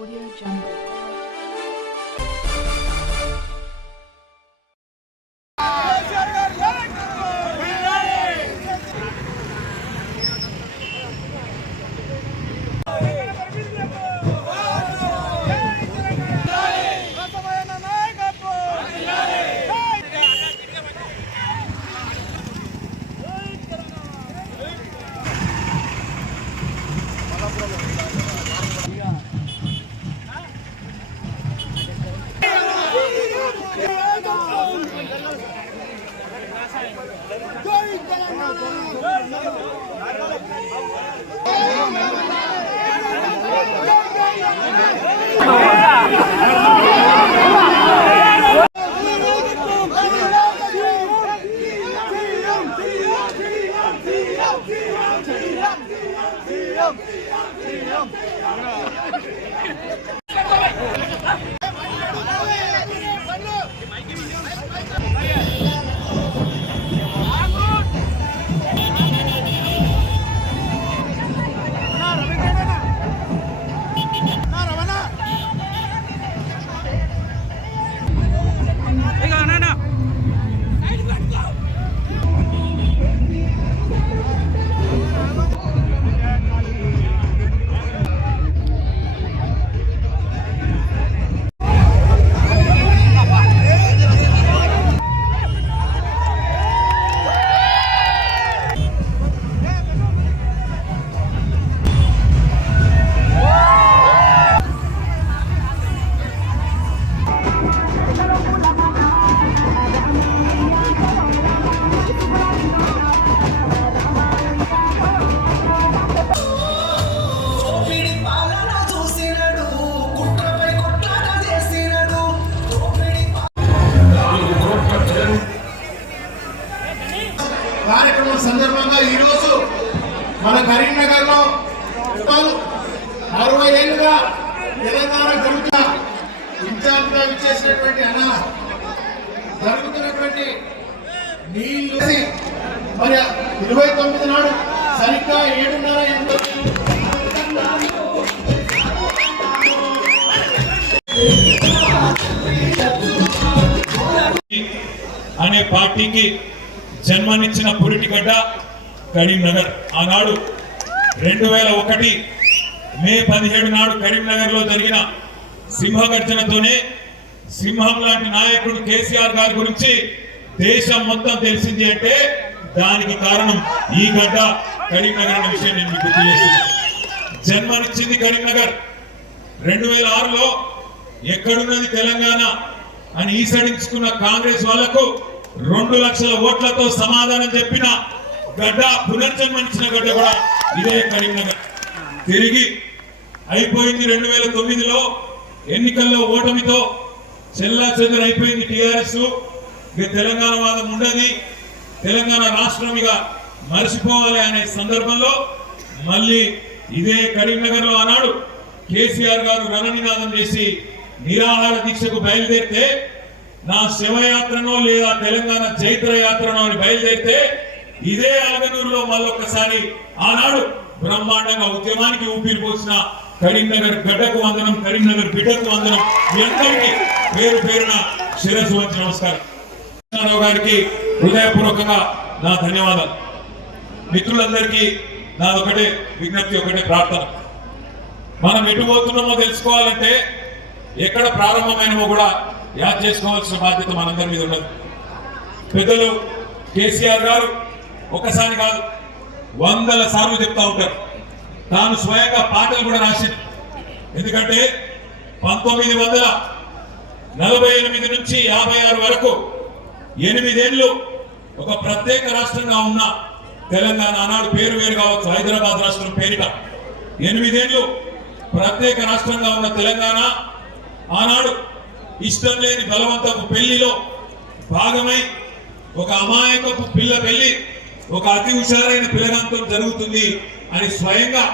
Audio Jungle. కరీంనగర్లో అరవై ఏళ్ళుగా తెలంగాణ జరుగుతున్న ఇన్ఛార్జ్ ఇచ్చేసినటువంటి విచ్చేసినటువంటి అన్న జరుగుతున్నటువంటి నీళ్ళు మరి ఇరవై తొమ్మిది నాడు సరిగ్గా ఏడున్నర ఎనిమిది అనే పార్టీకి జన్మనిచ్చిన పురిటిగడ్డ కరీంనగర్. ఆనాడు రెండు వేల ఒకటి మే పదిహేడు నాడు కరీంనగర్లో జరిగిన సింహగర్జనతోనే సింహం లాంటి నాయకుడు కేసీఆర్ గారి గురించి దేశం మొత్తం తెలిసింది అంటే దానికి కారణం ఈ గడ్డ కరీంనగర్ అనే విషయం నేను మీకు గుర్తు జన్మనిచ్చింది కరీంనగర్. రెండు వేల ఆరులో ఎక్కడున్నది తెలంగాణ అని ఈసడించుకున్న కాంగ్రెస్ వాళ్ళకు రెండు లక్షల ఓట్లతో సమాధానం చెప్పిన గడ్డ పునర్జన్మనిచ్చిన గడ్డ కూడా ఇదే కరీంనగర్. తిరిగి అయిపోయింది రెండు వేల తొమ్మిదిలో ఎన్నికల్లో ఓటమితో చెల్లా చెదురు అయిపోయింది టీఆర్ఎస్. ఇక తెలంగాణ వాదం ఉండదు. తెలంగాణ రాష్ట్రం ఇక మర్చిపోవాలి అనే సందర్భంలో మళ్ళీ ఇదే కరీంనగర్లో ఆనాడు కేసీఆర్ గారు రణనినాదం చేసి నిరాహార దీక్షకు బయలుదేరితే నా శివయాత్రనో లేదా తెలంగాణ చైత్ర యాత్రనో అని బయలుదేరితే ఇదే ఆగనూరులో మళ్ళొక్కసారి ఆనాడు బ్రహ్మాండంగా ఉద్యమానికి ఊపిరి పోసిన కరీంనగర్ గడ్డకు వందనం కరీంనగర్ బిడ్డకు వందనం. మీ అందరికీ పేరు పేరున శిరస్సు వచ్చి నమస్కారం. కృష్ణారావు గారికి హృదయపూర్వకంగా నా ధన్యవాదాలు. మిత్రులందరికీ నాదొకటే విజ్ఞప్తి ఒకటే ప్రార్థన. మనం ఎటు పోతున్నామో తెలుసుకోవాలంటే ఎక్కడ ప్రారంభమైనమో కూడా యాద్ చేసుకోవాల్సిన బాధ్యత మనందరి మీద ఉన్నది. పెద్దలు కేసీఆర్ గారు ఒకసారి కాదు వందల సార్లు చెప్తా ఉంటారు. తాను స్వయంగా పాటలు కూడా రాసింది. ఎందుకంటే పంతొమ్మిది వందల నలభై ఎనిమిది నుంచి యాభై ఆరు వరకు ఎనిమిదేళ్ళు ఒక ప్రత్యేక రాష్ట్రంగా ఉన్న తెలంగాణ ఆనాడు పేరు వేరు కావచ్చు హైదరాబాద్ రాష్ట్రం పేరిట. ఎనిమిదేళ్ళు ప్రత్యేక రాష్ట్రంగా ఉన్న తెలంగాణ ఆనాడు ఇష్టం లేని బలవంతపు పెళ్ళిలో భాగమై ఒక అమాయకపు పిల్ల పెళ్ళి ఒక అతి హుషారైన పిల్లగాంతం జరుగుతుంది అని స్వయంగా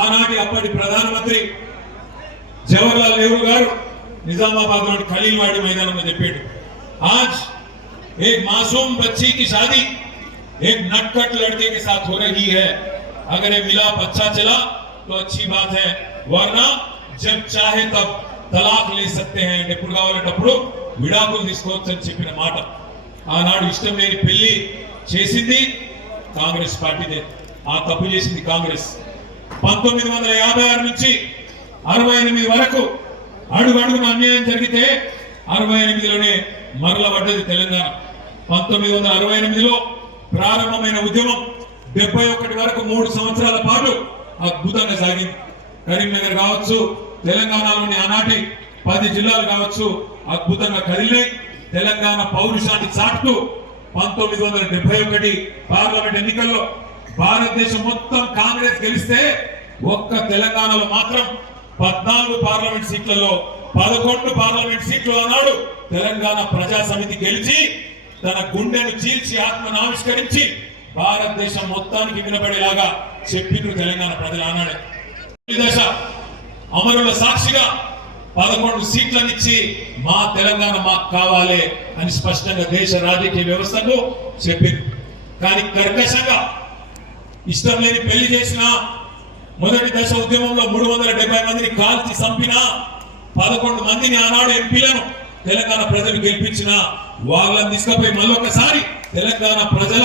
ఆనాటి అప్పటి ప్రధానమంత్రి జవహర్లాల్ నెహ్రూ గారు నిజామాబాద్ లోని ఖలీల్వాడి మైదానంలో చెప్పాడు ఆజ్ एक मासूम बच्ची की शादी एक नटखट लड़के के साथ हो रही है अगर ये मिलाप अच्छा चला तो अच्छी बात है वरना జబ్ చాహే తబ్ తలాక్ లే సక్తే హై అంటే ఎప్పుడు కావాలంటే అప్పుడు విడాకులు తీసుకోవచ్చు అని చెప్పిన మాట ఆనాడు ఇష్టం లేని పెళ్లి చేసింది కాంగ్రెస్ పార్టీదే. ఆ తప్పు చేసింది కాంగ్రెస్. పంతొమ్మిది వందల యాభై ఆరు నుంచి అరవై ఎనిమిది వరకు అడుగు అడుగున అన్యాయం జరిగితే అరవై ఎనిమిదిలోనే మరల పడ్డది తెలంగాణ. పంతొమ్మిది వందల అరవై ఎనిమిదిలో ప్రారంభమైన ఉద్యమం డెబ్బై ఒకటి వరకు మూడు సంవత్సరాల పాటు అద్భుతంగా సాగింది. కరీంనగర్ కావచ్చు తెలంగాణలోని ఆనాటి పది జిల్లాలు కావచ్చు అద్భుతంగా కదిలినాయి. తెలంగాణ పౌరుషాన్ని చాటుతూ పంతొమ్మిది వందల డెబ్బై ఒకటి పార్లమెంట్ ఎన్నికల్లో భారతదేశం మొత్తం కాంగ్రెస్ గెలిస్తే ఒక్క తెలంగాణలో మాత్రం పద్నాలుగు పార్లమెంట్ సీట్లలో పదకొండు పార్లమెంట్ సీట్లు అన్నాడు తెలంగాణ ప్రజా సమితి గెలిచి తన గుండెను చీల్చి ఆత్మను ఆవిష్కరించి భారతదేశం మొత్తానికి వినబడేలాగా చెప్పిండ్రు తెలంగాణ ప్రజలు అన్నాడు దశ అమరుల సాక్షిగా పదకొండు సీట్లనిచ్చి మా తెలంగాణ మాకు కావాలి అని స్పష్టంగా దేశ రాజకీయ వ్యవస్థకు చెప్పింది. కానీ కర్కశంగా ఇష్టం లేని పెళ్ళి చేసిన మొదటి దశ ఉద్యమంలో మూడు వందల డెబ్బై మందిని కాల్చి చంపిన పదకొండు మందిని ఆనాడు ఎంపీలను తెలంగాణ ప్రజలు గెలిపించిన వాళ్ళని తీసుకుపోయి మళ్ళొకసారి తెలంగాణ ప్రజల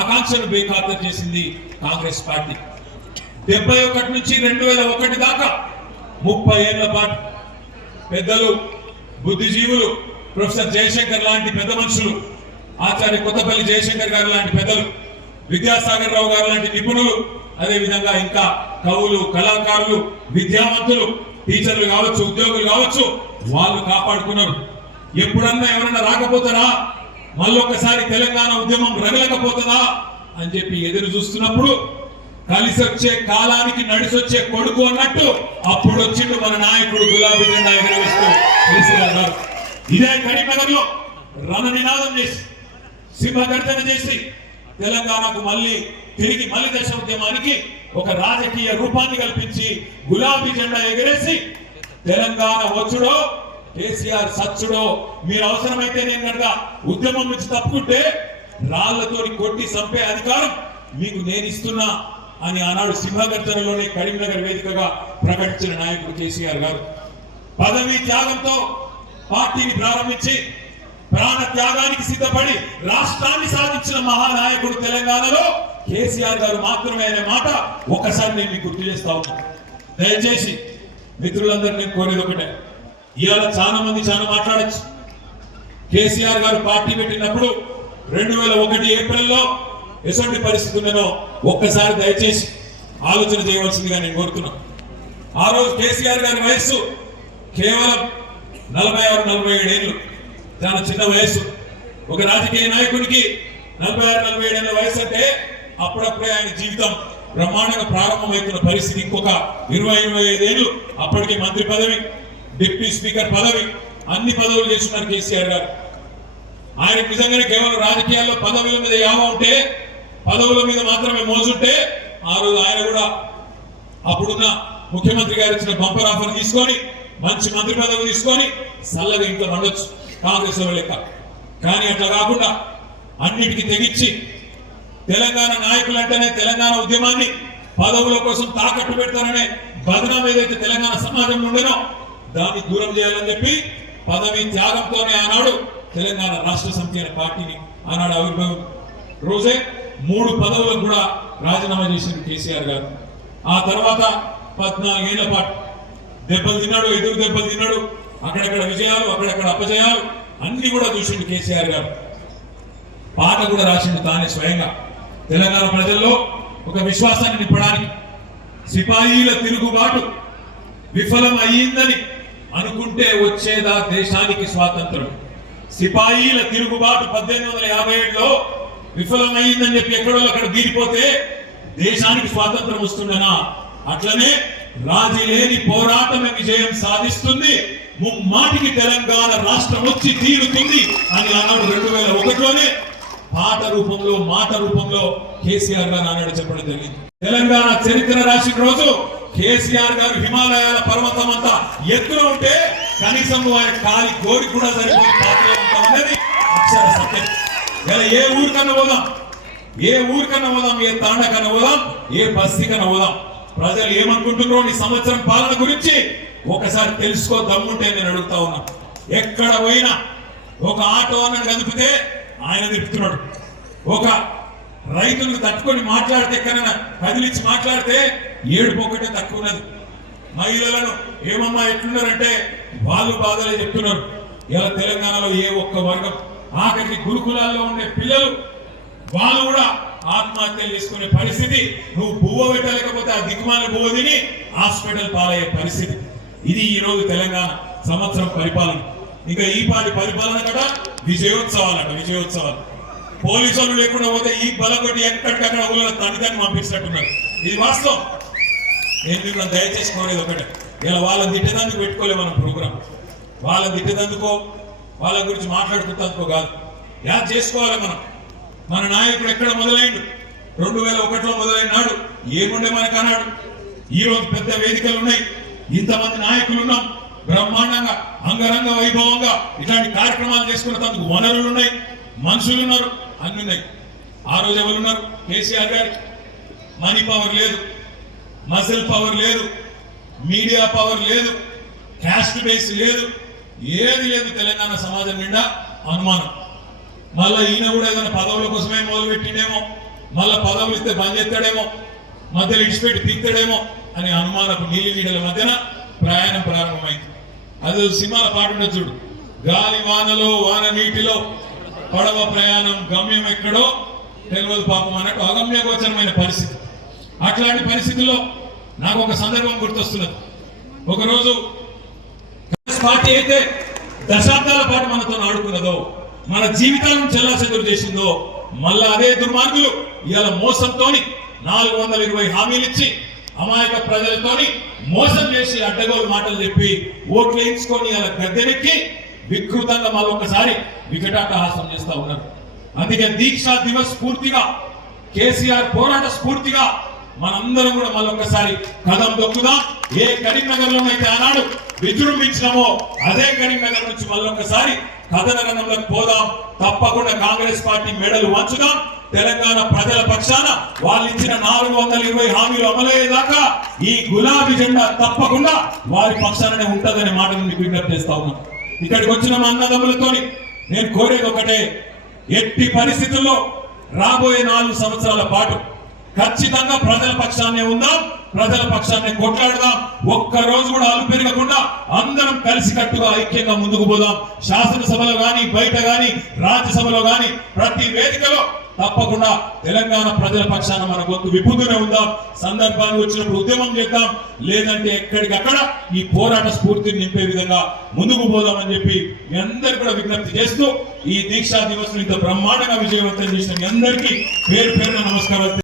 ఆకాంక్షను బేఖాతరు చేసింది కాంగ్రెస్ పార్టీ. డెబ్బై ఒకటి నుంచి రెండు వేల ఒకటి దాకా ముప్పై ఏళ్ళ పాటు పెద్దలు బుద్ధిజీవులు ప్రొఫెసర్ జయశంకర్ లాంటి పెద్ద మనుషులు ఆచార్య కొత్తపల్లి జయశంకర్ గారు లాంటి పెద్దలు విద్యాసాగర్ రావు గారు లాంటి నిపుణులు అదేవిధంగా ఇంకా కవులు కళాకారులు విద్యావంతులు టీచర్లు కావచ్చు ఉద్యోగులు కావచ్చు వాళ్ళు కాపాడుకున్నారు. ఎప్పుడన్నా ఎవరన్నా రాకపోతారా? మళ్ళొక్కసారి తెలంగాణ ఉద్యమం రగలకపోతుందా? అని చెప్పి ఎదురు చూస్తున్నప్పుడు కలిసి వచ్చే కాలానికి నడిసొచ్చే కొడుకు అన్నట్టు అప్పుడు వచ్చిండు మన నాయకుడు గులాబీ జెండా ఎగరవేస్తూ కేసీఆర్ గారు ఇదే కరీంనగర్లో రణ నినాదం చేసి సింహగర్జన చేసి తెలంగాణకు మళ్ళీ తిరిగి మళ్ళీ దశ ఉద్యమానికి ఒక రాజకీయ రూపాన్ని కల్పించి గులాబీ జెండా ఎగరేసి తెలంగాణ వచ్చుడో కేసీఆర్ సచ్చుడో మీరు అవసరమైతే నేను కనుక ఉద్యమం నుంచి తప్పుకుంటే రాళ్ళతో కొట్టి చంపే అధికారం మీకు నేను ఇస్తున్నా. అని ఆనాడు సింహగర్జనలోని కరీంనగర్ వేదికగా ప్రకటించిన నాయకుడు కేసీఆర్ గారు. పదవి త్యాగంతో పార్టీని ప్రారంభించి ప్రాణ త్యాగానికి సిద్ధపడి రాష్ట్రాన్ని సాధించిన మహానాయకుడు తెలంగాణలో కేసీఆర్ గారు మాత్రమే అనే మాట ఒకసారి నేను మీకు గుర్తు చేస్తా ఉన్నాను దయచేసి మిత్రులందరినీ కోరేది ఒకటే. ఇవాళ చాలా మంది చాలా మాట్లాడచ్చు. కేసీఆర్ గారు పార్టీ పెట్టినప్పుడు రెండు వేల ఒకటి ఏప్రిల్లో ఎటువంటి పరిస్థితి ఉన్నదో ఒక్కసారి దయచేసి ఆలోచన చేయవలసిందిగా నేను కోరుతున్నా ఆ రోజు కేసీఆర్ గారి వయస్సు కేవలం నలభై ఆరు నలభై ఏడు ఏళ్ళు. చాలా చిన్న వయస్సు. ఒక రాజకీయ నాయకుడికి నలభై ఆరు నలభై ఏడేళ్ళ వయసు అంటే అప్పుడప్పుడే ఆయన జీవితం బ్రహ్మాండంగా ప్రారంభమవుతున్న పరిస్థితి. ఇంకొక ఇరవై ఇరవై ఐదేళ్ళు అప్పటికి మంత్రి పదవి డిప్యూటీ స్పీకర్ పదవి అన్ని పదవులు చేస్తున్నారు కేసీఆర్ గారు. ఆయన నిజంగానే కేవలం రాజకీయాల్లో పదవుల మీద యావ ఉంటే పదవుల మీద మాత్రమే మోజుంటే ఆ రోజు ఆయన కూడా అప్పుడున్న ముఖ్యమంత్రి గారు ఇచ్చిన బంపర్ ఆఫర్ తీసుకొని మంచి మంత్రి పదవి తీసుకొని చల్లగా ఇంట్లో ఉండొచ్చు కాంగ్రెస్ లెక్క. కానీ అట్లా కాకుండా అన్నిటికీ తెగించి తెలంగాణ నాయకులంటేనే తెలంగాణ ఉద్యమాన్ని పదవుల కోసం తాకట్టు పెడతారనే బదనాం ఏదైతే తెలంగాణ సమాజంలో ఉండేనో దాన్ని దూరం చేయాలని చెప్పి పదవి త్యాగంతోనే ఆనాడు తెలంగాణ రాష్ట్ర సమితి అనే పార్టీని ఆనాడు ఆవిర్భావం. రోజే మూడు పదవులకు కూడా రాజీనామా చేశారు కేసీఆర్ గారు. ఆ తర్వాత పద్నాలుగేళ్ళ పాటు దెబ్బలు తిన్నాడు ఎదురు దెబ్బలు తిన్నాడు అక్కడక్కడ విజయాలు అక్కడక్కడ అపజయాలు అన్ని కూడా చూసిండు కేసీఆర్ గారు. పాట కూడా రాసిండు తానే స్వయంగా. తెలంగాణ ప్రజల్లో ఒక విశ్వాసాన్ని నింపడానికి సిపాయిల తిరుగుబాటు విఫలం అయ్యిందని అనుకుంటే వచ్చేదా దేశానికి స్వాతంత్రం. సిపాయిల తిరుగుబాటు పద్దెనిమిది వందల యాభై ఏడులో విఫలమైందని చెప్పి ఎక్కడో అక్కడ బీరిపోతే దేశానికి స్వాతంత్రం వస్తుందనా? అట్లనే రాజీ లేని పోరాటమే విజయం సాధిస్తుంది. ముమ్మాటికి తెలంగాణ రాష్ట్రం వచ్చి తీరుతుంది అని ఆనాడు రెండు వేల ఒకటిలోనే పాట రూపంలో మాట రూపంలో కేసీఆర్ గారు ఆనాడు చెప్పడం జరిగింది. తెలంగాణ చరిత్ర రాసిన రోజు కేసీఆర్ గారు హిమాలయాల పర్వతం అంతా ఎత్తులో ఉంటే కనీసం ఆయన కాలి కోరి కూడా సరిపోయి పాత్ర అక్షర సత్యం. ఇలా ఏ ఊరికన్నా పోదాం? ఏ ఊరికన్నా పోదాం? ఏ తాండకన్నా పోదాం? ఏ బస్తీకన్నా పోదాం? ప్రజలు ఏమనుకుంటున్నారో ఈ సంవత్సరం పాలన గురించి ఒకసారి తెలుసుకో దమ్ముంటే నేను అడుగుతా ఉన్నా. ఎక్కడ పోయినా ఒక ఆటో అన్నది కదిపితే ఆయన తిప్పుతున్నాడు. ఒక రైతులకు తట్టుకొని మాట్లాడితే ఎక్కడైనా కదిలించి మాట్లాడితే ఏడుపు ఒకటే తక్కువ ఉన్నది. మహిళలను ఏమమ్మా ఎట్లున్నారంటే వాళ్ళు బాధలే చెప్తున్నారు. ఇలా తెలంగాణలో ఏ ఒక్క వర్గం ఆఖరికి గురుకులాల్లో ఉండే పిల్లలు వాళ్ళు కూడా ఆత్మహత్యలు చేసుకునే పరిస్థితి. నువ్వు బువ్వ పెట్టలేకపోతే ఆ దిక్కుమాల బువ్వ తిని హాస్పిటల్ పాలయ్యే పరిస్థితి. ఇది ఈ రోజు తెలంగాణ సంవత్సరం పరిపాలన. ఇంకా ఈ పాటి పరిపాలన కదా విజయోత్సవాలట విజయోత్సవాలు. పోలీసులు లేకుండా పోతే ఈ బలం కొట్టి ఎక్కడికక్కడ ఊళ్ళో తండ్రిదాన్ని పంపించినట్టున్నారు. ఇది వాస్తవం. నేను మిమ్మల్ని దయచేసి ఒకటే. ఇలా వాళ్ళని తిట్టేదందుకు పెట్టుకోలే మనం ప్రోగ్రామ్ వాళ్ళని తిట్టేదందుకో వాళ్ళ గురించి మాట్లాడుకుంటూ కాదు. యాద్ చేసుకోవాలి మనం. మన నాయకుడు ఎక్కడ మొదలైండు? రెండు వేల ఒకటిలో మొదలైనాడు. ఏముండే మనకు అన్నాడు ఈరోజు పెద్ద వేదికలు ఉన్నాయి. ఇంతమంది నాయకులు ఉన్నాం. బ్రహ్మాండంగా అంగరంగ వైభవంగా ఇట్లాంటి కార్యక్రమాలు చేసుకున్నందుకు వనరులు ఉన్నాయి. మనుషులు ఉన్నారు. అన్ని ఉన్నాయి. ఆ రోజు ఎవరు ఉన్నారు? కేసీఆర్ గారు. మనీ పవర్ లేదు. మజిల్ పవర్ లేదు. మీడియా పవర్ లేదు. క్యాస్ట్ బేస్ లేదు. ఏది లేదు తెలంగాణ సమాజం నిండా అనుమానం. మళ్ళా ఈయన కూడా ఏదైనా పదవుల కోసమే మొదలు మళ్ళీ మళ్ళా పదవులు ఇస్తే బంద్ చేస్తాడేమో మధ్యలో ఇడిచిపెట్టి తీస్తాడేమో అని అనుమానపు నీలి నీడల మధ్యన ప్రయాణం ప్రారంభమైంది. అది సినిమాల పాట ఉండదు చూడు. గాలి వానలో వాన నీటిలో పడవ ప్రయాణం గమ్యం ఎక్కడో తెలియదు పాపం అన్నట్టు అగమ్యగోచరమైన పరిస్థితి. అట్లాంటి పరిస్థితుల్లో నాకు ఒక సందర్భం గుర్తొస్తున్నది. ఒకరోజు కాంగ్రెస్ పార్టీ అయితే దశాబ్దాల పాటు మనతో ఆడుకున్నదో మన జీవితాలను చెల్లాచెదురు చేసిందో మళ్ళా అదే దుర్మార్గులు ఇవాళ మోసంతోని నాలుగు వందల ఇరవై హామీలు ఇచ్చి అమాయక ప్రజలతోని మోసం చేసి అడ్డగోలు మాటలు చెప్పి ఓట్లు వేయించుకొని ఇలా గద్దెనెక్కి వికృతంగా మళ్ళొకసారి వికటాటహాసం చేస్తా ఉన్నారు. అందుకే దీక్షా దివస్ స్ఫూర్తిగా కేసీఆర్ పోరాట స్ఫూర్తిగా మనందరం కూడా మళ్ళొకసారి కదం దొక్కుదాం ఏ కరీంనగర్లోనైతే ఆనాడు విజృంభించినామో అదే కరీంనగర్ నుంచి మళ్ళొకసారి కథన రంగంలోకి పోదాం. తప్పకుండా కాంగ్రెస్ పార్టీ మెడలు వంచుదాం. తెలంగాణ ప్రజల పక్షాన వాళ్ళు ఇచ్చిన నాలుగు వందల ఇరవై హామీలు అమలయ్యేదాకా ఈ గులాబీ జెండా తప్పకుండా వారి పక్షాననే ఉంటదనే మాట మీకు విజ్ఞప్తి చేస్తా ఉన్నాం. ఇక్కడికి వచ్చిన మా అన్నదమ్ములతోని నేను కోరేది ఒకటే ఎట్టి పరిస్థితుల్లో రాబోయే నాలుగు సంవత్సరాల పాటు ఖచ్చితంగా ప్రజల పక్షాన్నే ఉందాం ప్రజల పక్షాన్ని కొట్లాడదాం. ఒక్క రోజు కూడా అలు పెరగకుండా అందరం కలిసికట్టుగా ఐక్యంగా ముందుకు పోదాం. శాసనసభలో గాని బయట కానీ రాజ్యసభలో గాని ప్రతి వేదికలో తప్పకుండా తెలంగాణ ప్రజల పక్షాన మన గొంతు విప్పుతూనే ఉందాం. సందర్భాన్ని వచ్చినప్పుడు ఉద్యమం చేద్దాం. లేదంటే ఎక్కడికక్కడ ఈ పోరాట స్ఫూర్తిని నింపే విధంగా ముందుకు పోదామని చెప్పి మీ అందరు కూడా విజ్ఞప్తి చేస్తూ ఈ దీక్షా దివస్ ఇంత బ్రహ్మాండంగా విజయవంతం చేసిన మీ అందరికీ పేరు పేరున నమస్కారం